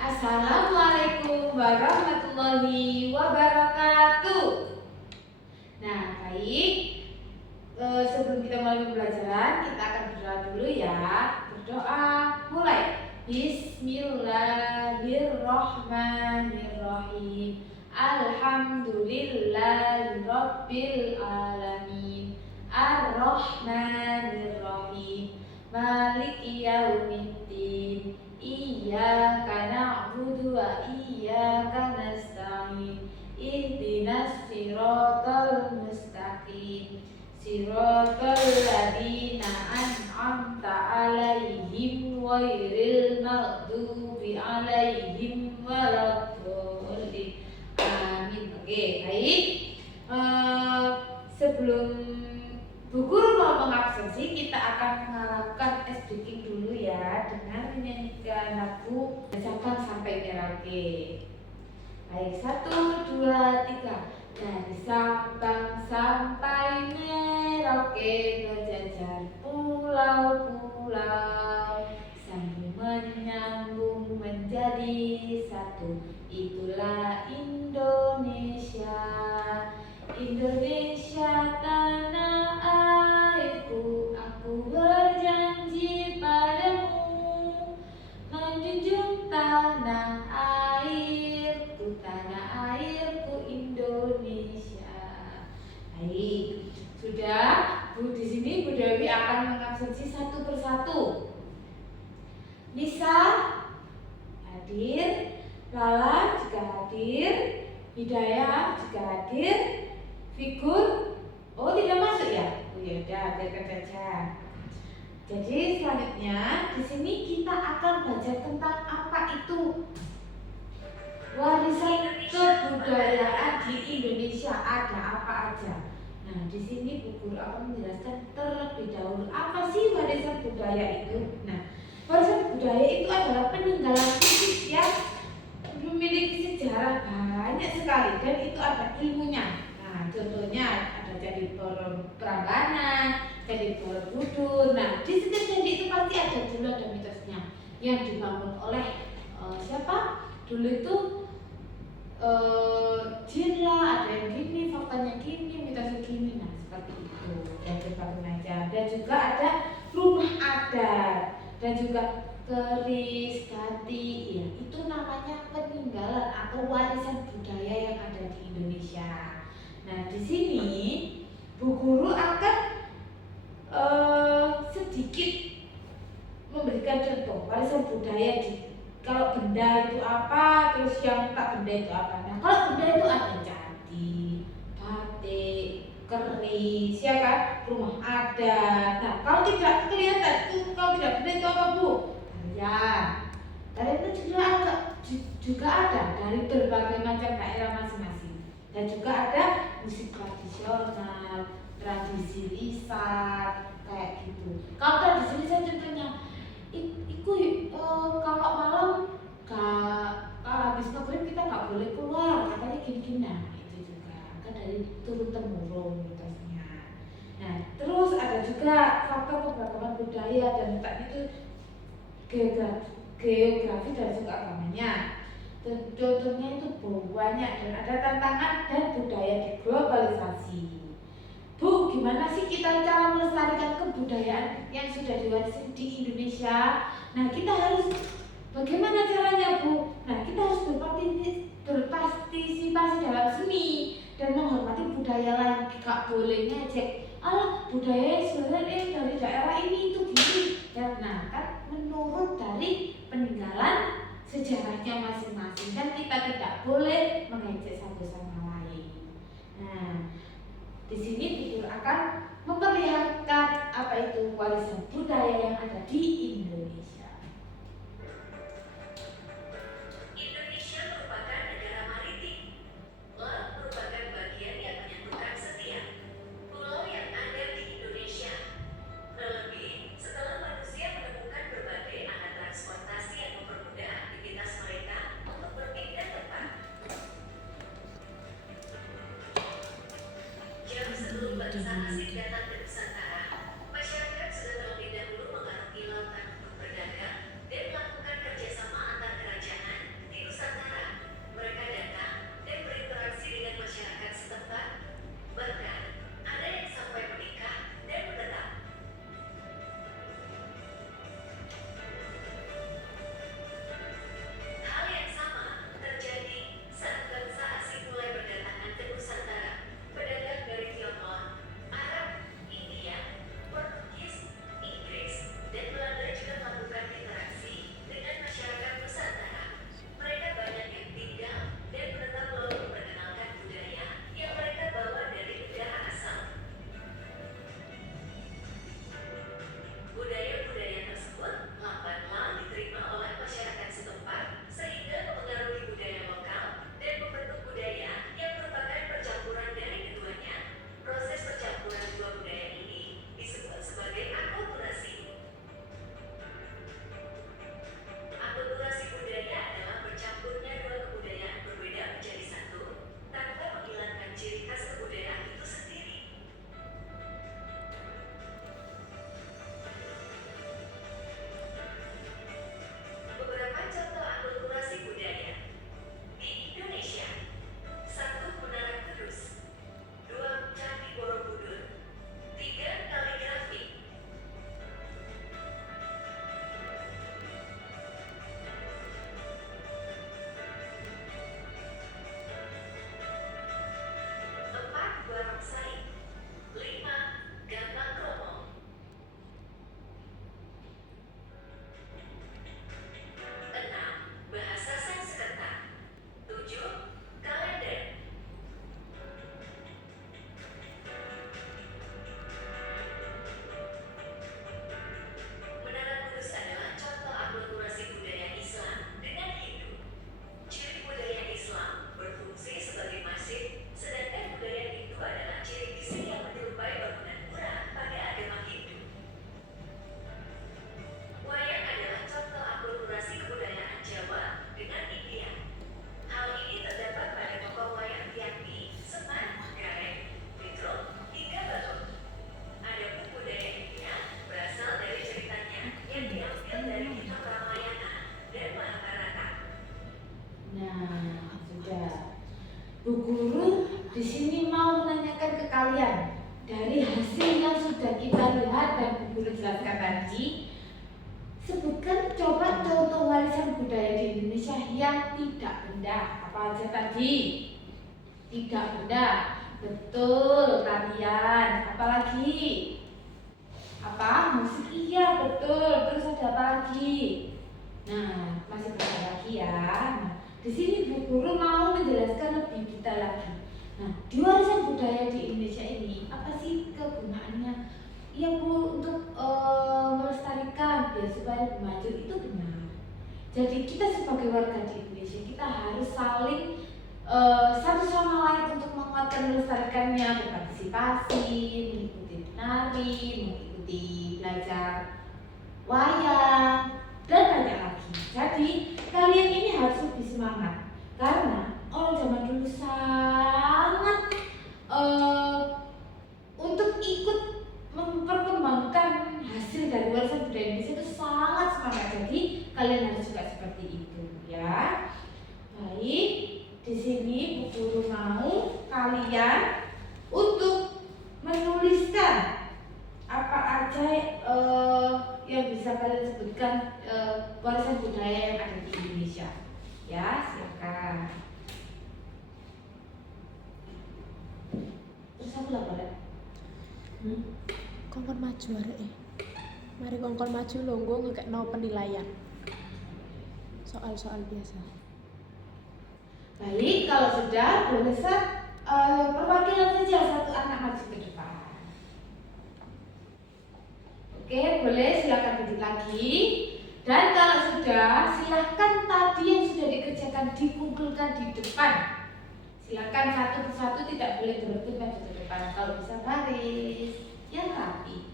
Assalamualaikum warahmatullahi wabarakatuh. Nah, baik. Sebelum kita mulai pembelajaran, kita akan berdoa dulu ya. Berdoa, mulai. Bismillahirrahmanirrahim. Alhamdulillahirabbil alamin. Ar-Rahmanirrahim. Maliki yaumiddin. Iyyaka na'budu wa iyyaka nasta'in. Ihdinas siratal mustaqim. Siratal ladzina an'amta 'alaihim ghairil maghdubi 'alaihim waladdallin. Amin. Oke, baik. Sebelum Bu Guru mau mengabsensi, kita akan melakukan speaking dulu ya dengan menyanyikan lagu Sabang sampai Merauke. Baik, 1, 2, 3. Dari Sabang sampai Merauke berjajar pulau-pulau, sambil menyambung menjadi satu. Itulah Indonesia. Indonesia tanah airku, aku berjanji padamu menjunjung tanah airku Indonesia. Baik, sudah Bu, di sini Bu Dewi akan mengabsensi satu persatu. Nisa hadir, Lala juga hadir, Hidayah juga hadir, Figur tidak masuk ya? Ya udah, biarkan saja. Jadi selanjutnya di sini kita akan belajar tentang apa itu warisan kebudayaan di Indonesia, ada apa aja. Nah, di sini Bu Guru akan menjelaskan terlebih dahulu apa sih warisan budaya itu. Nah, warisan budaya itu adalah peninggalan fisik yang memiliki sejarah banyak sekali dan itu ada ilmunya. Nah, contohnya ada Candi Prambanan, Candi Borobudur. Nah, di setiap candi itu pasti ada dulu ada mitosnya yang dibangun oleh siapa? Dulu itu jin lah, ada yang gini, faktanya gini, mitosnya gini. Nah, seperti itu. Dan berbagai macam. Dan juga ada rumah adat dan juga keris, ganti, ya itu namanya peninggalan atau warisan budaya yang ada di Indonesia. Nah, di sini Bu Guru akan sedikit memberikan contoh warisan budaya kalau benda itu apa, terus yang tak benda itu apa. Nah, kalau benda itu ada candi, batik, keris, ya kan, rumah adat. Nah, kalau tidak kelihatan itu, kalau tidak benda itu apa Bu? Tarian itu juga ada dari berbagai macam daerah masing-masing. Dan juga ada musik tradisional, tradisi lisan, kayak gitu. Kalau tradisi lisan contohnya, kalau malam habis maghrib kita nggak boleh keluar, katanya gini-gini. Nah, itu juga kan dari turun temurun mitosnya. Nah, terus ada juga faktor keberagaman budaya dan letak itu geografi dan juga agamanya. Contohnya itu banyak dan ada tantangan dan budaya diglobalisasi. Bu, gimana sih kita cara melestarikan kebudayaan yang sudah diwariskan di Indonesia? Nah, kita harus bagaimana caranya Bu? Nah, kita harus berpartisipasi dalam seni dan menghormati budaya lain. Gak boleh ngejek, budaya sebenarnya dari daerah ini itu gini. Ya, nah kan menurut dari peninggalan sejarahnya masing-masing dan kita tidak boleh mengejek satu sama lain. Nah, di sini Bu akan memperlihatkan apa itu warisan budaya yang ada di Indonesia. Indonesia merupakan negara maritim. Laut merupakan bagian yang menyatukan setiap pulau yang ada di Indonesia. Terlebih, setelah manusia menemukan berbagai alat transportasi yang mempermudah aktivitas mereka untuk berpindah tempat. Jauh sebelum bangsa asing datang ke Nusantara, masyarakat sudah terlebih dahulu mengarungi lautan untuk berdagang. Bu Guru di sini mau menanyakan ke kalian dari hasil yang sudah kita lihat dan Bu Guru jelaskan tadi. Sebutkan coba contoh warisan budaya di Indonesia yang tidak benda. Apa aja tadi? Tidak benda. Betul, tarian. Apalagi? Apa? Musik. Iya, betul. Terus ada apa lagi? Nah, masih banyak lagi ya. Nah, di sini Bu Guru mau menjelaskan lebih detail lagi. Nah, di warisan budaya di Indonesia ini apa sih kegunaannya? Ya Bu, untuk melestarikan biar supaya lebih maju itu benar. Jadi kita sebagai warga di Indonesia kita harus saling satu sama lain untuk menguatkan melestarikannya, berpartisipasi, mengikuti menari, mengikuti belajar wayang dan banyak lagi. Jadi kalian ini harus lebih semangat karena orang zaman dulu sangat untuk ikut memperkembangkan hasil dari warisan budaya Indonesia itu sangat semangat. Jadi kalian harus juga seperti itu ya. Baik, di sini Bu Guru mau kalian untuk menuliskan apa aja yang bisa kalian sebutkan warisan budaya yang ada di Indonesia. Ya, silakan. Terus aku lapor. Kongkon maju arek. Mari kongkon maju longgo ngekekno penilaian. Soal-soal biasa. Baik, kalau sudah boleh perwakilan saja satu anak maju ke depan. Oke, boleh silakan duduk lagi. Dan kalau sudah, silakan tadi yang sudah dikerjakan dikumpulkan di depan. Silakan satu persatu, tidak boleh berebut maju ke depan. Kalau bisa baris yang rapi.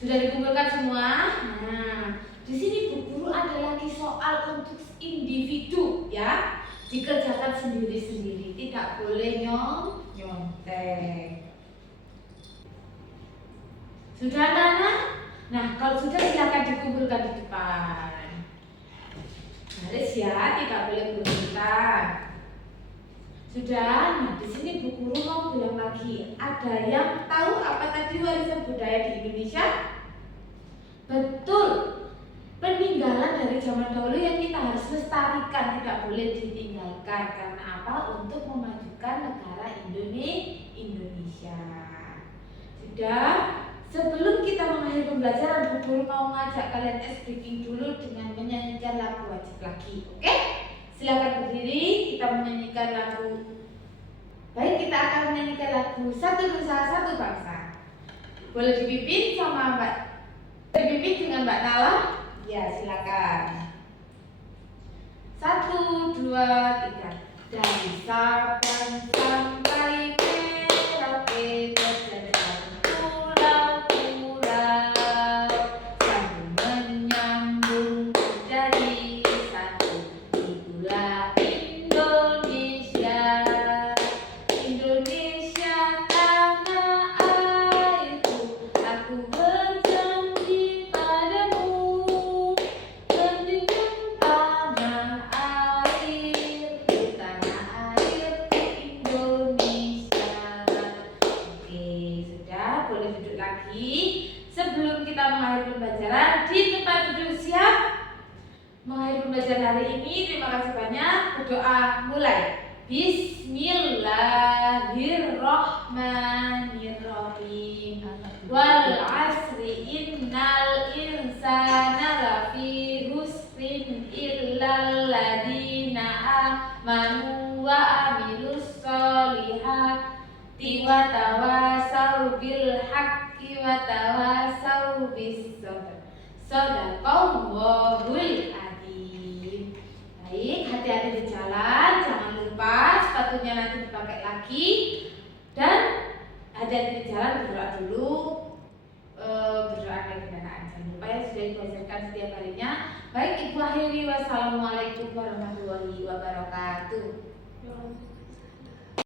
Sudah dikumpulkan semua? Nah, di sini Bu Guru ada lagi soal untuk individu ya. Dikerjakan sendiri-sendiri, tidak boleh nyontek. Sudah anak-anak? Nah, kalau sudah silakan dikumpulkan di depan. Baris ya, tidak boleh berebutan. Sudah, nah di sini Bu Guru mau bilang lagi, ada yang tahu apa tadi warisan budaya di Indonesia? Betul, peninggalan dari zaman dahulu yang kita harus lestarikan, tidak boleh ditinggalkan. Karena apa? Untuk memajukan negara Indonesia. Sudah, sebelum kita mengakhiri pembelajaran, Bu Guru mau ngajak kalian speaking dulu dengan menyanyikan lagu wajib lagi, oke? Silakan berdiri, kita menyanyikan lagu. Baik, kita akan menyanyikan lagu Satu Nusa Satu Bangsa. Boleh dipimpin sama Mbak. Dipimpin dengan Mbak Nala? Ya, silakan. 1, 2, 3. Dari Sabang sampai Merauke terjadi pulau-pulau, sambung menyambung jadi satu. Itulah Indonesia, Indonesia tanah airku. Aku berjanji padamu, mendingin tanah air, tanah airku Indonesia. Oke, sudah boleh duduk lagi. Sebelum kita mengakhiri pembelajaran, di tempat duduk siap. Mengakhiri pembelajaran hari ini, terima kasih banyak. Berdoa mulai. Bismillahirrahmanirrahim. Wal asri innal insana lafi husrin illal ladina amanu wa amilus solihati wa tawasau bil haqqi wa tawasau bis sabr. Shadaqallahul adzim. Baik, hati-hati di jalan, jangan lupa sepatunya nanti dipakai lagi. Dan hati-hati di jalan, berdoa dulu, berdoa dari kendaraan. Jangan lupa ya, sudah diajarkan setiap harinya. Baik, Ibu akhiri, wassalamualaikum warahmatullahi wabarakatuh.